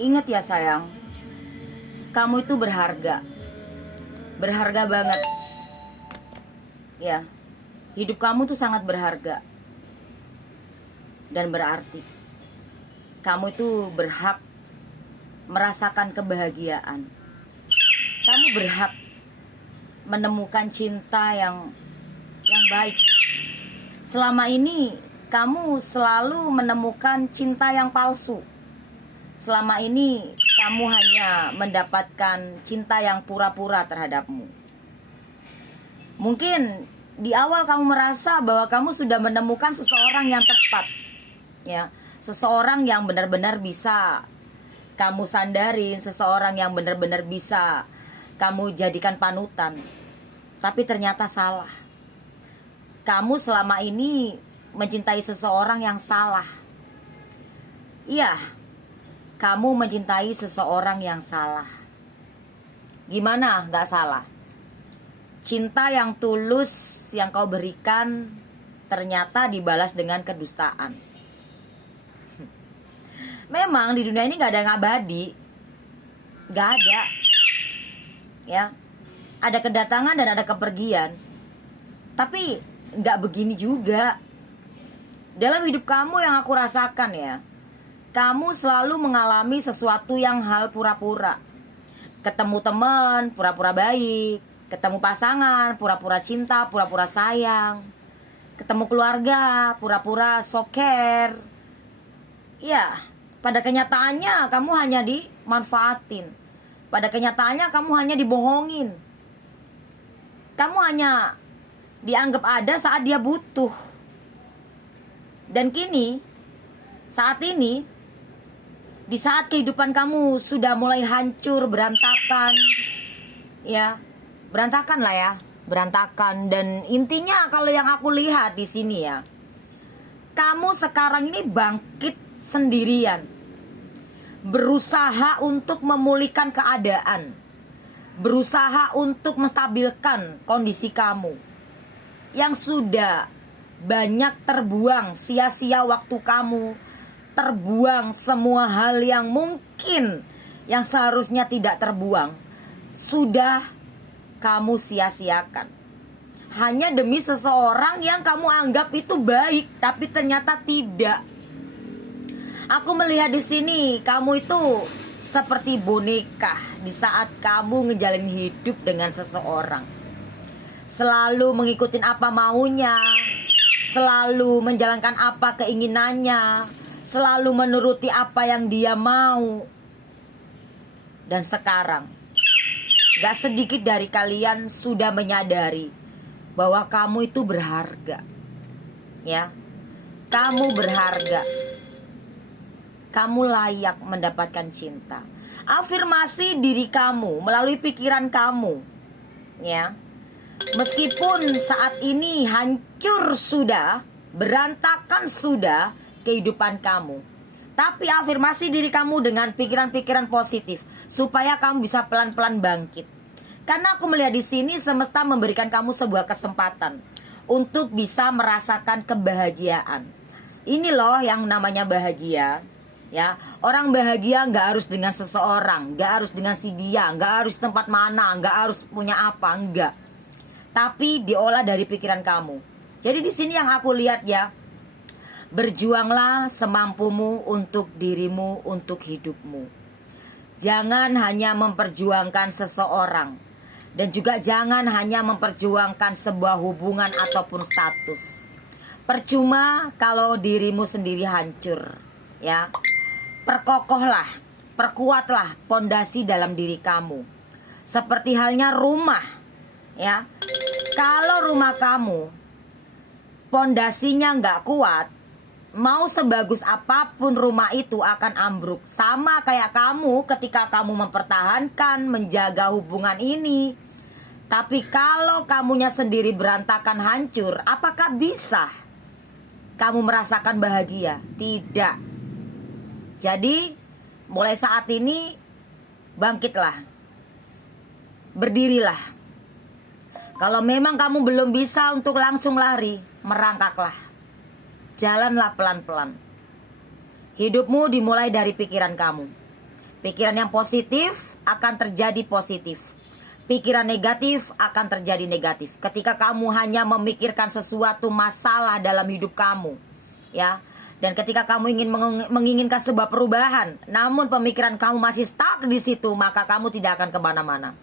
Ingat ya sayang, kamu itu berharga. Berharga banget. Ya, hidup kamu tuh sangat berharga dan berarti. Kamu itu berhak merasakan kebahagiaan. Kamu berhak menemukan cinta yang baik. Selama ini kamu selalu menemukan cinta yang palsu. Selama ini kamu hanya mendapatkan cinta yang pura-pura terhadapmu. Mungkin di awal kamu merasa bahwa kamu sudah menemukan seseorang yang tepat, ya, seseorang yang benar-benar bisa kamu sandarin, seseorang yang benar-benar bisa kamu jadikan panutan. Tapi ternyata salah. Kamu selama ini mencintai seseorang yang salah. Iya, kamu mencintai seseorang yang salah. Gimana gak salah? Cinta yang tulus yang kau berikan ternyata dibalas dengan kedustaan. Memang di dunia ini gak ada yang abadi. Gak ada. Ya, ada kedatangan dan ada kepergian. Tapi gak begini juga. Dalam hidup kamu yang aku rasakan ya, kamu selalu mengalami sesuatu yang hal pura-pura. Ketemu teman, pura-pura baik. Ketemu pasangan, pura-pura cinta, pura-pura sayang. Ketemu keluarga, pura-pura soker. Ya, pada kenyataannya kamu hanya dimanfaatin. Pada kenyataannya kamu hanya dibohongin. Kamu hanya dianggap ada saat dia butuh. Dan kini, saat ini, di saat kehidupan kamu sudah mulai hancur, berantakan, ya, berantakan lah ya, berantakan. Dan intinya kalau yang aku lihat di sini ya, kamu sekarang ini bangkit sendirian, berusaha untuk memulihkan keadaan, berusaha untuk menstabilkan kondisi kamu yang sudah banyak terbuang sia-sia waktu kamu, terbuang semua hal yang mungkin yang seharusnya tidak terbuang, sudah kamu sia-siakan hanya demi seseorang yang kamu anggap itu baik, tapi ternyata tidak. Aku melihat di sini kamu itu seperti boneka di saat kamu ngejalin hidup dengan seseorang, selalu mengikuti apa maunya, selalu menjalankan apa keinginannya, selalu menuruti apa yang dia mau. Dan sekarang gak sedikit dari kalian sudah menyadari bahwa kamu itu berharga. Ya, kamu berharga. Kamu layak mendapatkan cinta. Afirmasi diri kamu melalui pikiran kamu. Ya, meskipun saat ini hancur sudah, berantakan sudah kehidupan kamu, tapi afirmasi diri kamu dengan pikiran-pikiran positif supaya kamu bisa pelan-pelan bangkit. Karena aku melihat di sini semesta memberikan kamu sebuah kesempatan untuk bisa merasakan kebahagiaan. Ini loh yang namanya bahagia. Ya, orang bahagia nggak harus dengan seseorang, nggak harus dengan si dia, nggak harus tempat mana, nggak harus punya apa, enggak. Tapi diolah dari pikiran kamu. Jadi di sini yang aku lihat ya, berjuanglah semampumu untuk dirimu, untuk hidupmu. Jangan hanya memperjuangkan seseorang, dan juga jangan hanya memperjuangkan sebuah hubungan ataupun status. Percuma kalau dirimu sendiri hancur. Ya, perkokohlah, perkuatlah pondasi dalam diri kamu. Seperti halnya rumah. Ya, kalau rumah kamu pondasinya nggak kuat, mau sebagus apapun rumah itu akan ambruk. Sama kayak kamu ketika kamu mempertahankan, menjaga hubungan ini. Tapi kalau kamunya sendiri berantakan, hancur, apakah bisa kamu merasakan bahagia? Tidak. Jadi mulai saat ini bangkitlah, berdirilah. Kalau memang kamu belum bisa untuk langsung lari, merangkaklah. Jalanlah pelan-pelan. Hidupmu dimulai dari pikiran kamu. Pikiran yang positif akan terjadi positif. Pikiran negatif akan terjadi negatif. Ketika kamu hanya memikirkan sesuatu masalah dalam hidup kamu, ya, dan ketika kamu ingin menginginkan sebuah perubahan, namun pemikiran kamu masih stuck di situ, maka kamu tidak akan kemana-mana.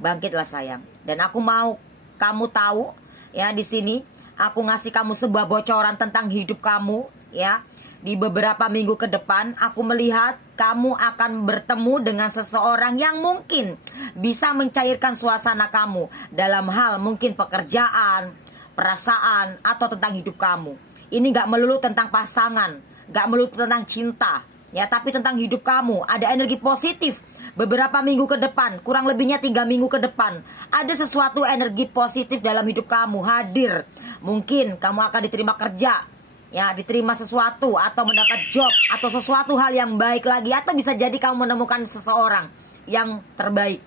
Bangkitlah sayang. Dan aku mau kamu tahu, ya, di sini aku ngasih kamu sebuah bocoran tentang hidup kamu, ya. Di beberapa minggu ke depan, aku melihat kamu akan bertemu dengan seseorang yang mungkin bisa mencairkan suasana kamu dalam hal mungkin pekerjaan, perasaan, atau tentang hidup kamu. Ini gak melulu tentang pasangan, gak melulu tentang cinta, ya, tapi tentang hidup kamu. Ada energi positif. Beberapa minggu ke depan, kurang lebihnya 3 minggu ke depan, ada sesuatu energi positif dalam hidup kamu hadir. Mungkin kamu akan diterima kerja, ya, diterima sesuatu, atau mendapat job, atau sesuatu hal yang baik lagi, atau bisa jadi kamu menemukan seseorang yang terbaik.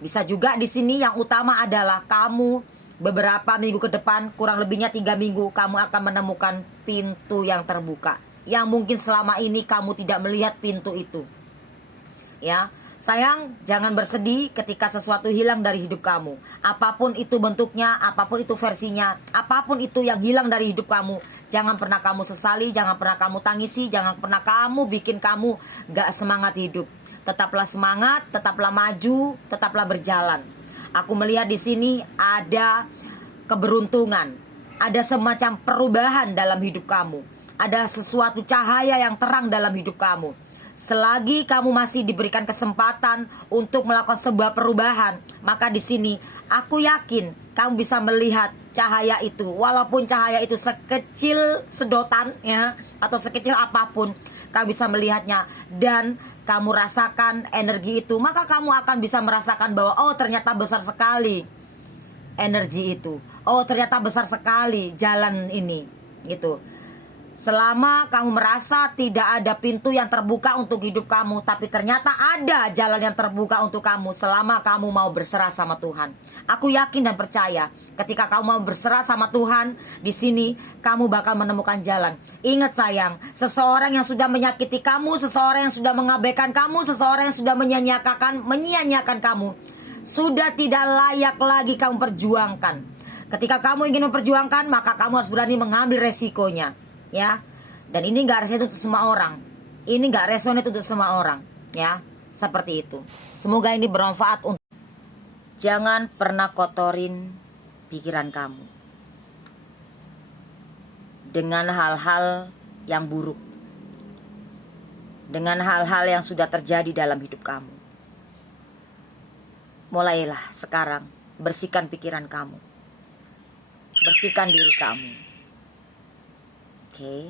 Bisa juga di sini yang utama adalah kamu beberapa minggu ke depan, kurang lebihnya 3 minggu, kamu akan menemukan pintu yang terbuka, yang mungkin selama ini kamu tidak melihat pintu itu. Ya, sayang, jangan bersedih ketika sesuatu hilang dari hidup kamu. Apapun itu bentuknya, apapun itu versinya, apapun itu yang hilang dari hidup kamu, jangan pernah kamu sesali, jangan pernah kamu tangisi, jangan pernah kamu bikin kamu gak semangat hidup. Tetaplah semangat, tetaplah maju, tetaplah berjalan. Aku melihat di sini ada keberuntungan, ada semacam perubahan dalam hidup kamu, ada sesuatu cahaya yang terang dalam hidup kamu. Selagi kamu masih diberikan kesempatan untuk melakukan sebuah perubahan, maka di sini aku yakin kamu bisa melihat cahaya itu. Walaupun cahaya itu sekecil sedotan, ya, atau sekecil apapun, kamu bisa melihatnya dan kamu rasakan energi itu, maka kamu akan bisa merasakan bahwa oh, ternyata besar sekali energi itu. Oh, ternyata besar sekali jalan ini, gitu. Selama kamu merasa tidak ada pintu yang terbuka untuk hidup kamu, tapi ternyata ada jalan yang terbuka untuk kamu selama kamu mau berserah sama Tuhan. Aku yakin dan percaya ketika kamu mau berserah sama Tuhan, di sini kamu bakal menemukan jalan. Ingat sayang, seseorang yang sudah menyakiti kamu, seseorang yang sudah mengabaikan kamu, seseorang yang sudah menyia-nyiakan kamu, sudah tidak layak lagi kamu perjuangkan. Ketika kamu ingin memperjuangkan, maka kamu harus berani mengambil resikonya. Ya, dan ini gak resonate untuk semua orang. Ini gak resonate untuk semua orang, ya, seperti itu. Semoga ini bermanfaat untuk. Jangan pernah kotorin pikiran kamu dengan hal-hal yang buruk, dengan hal-hal yang sudah terjadi dalam hidup kamu. Mulailah sekarang bersihkan pikiran kamu, bersihkan diri kamu. Okay.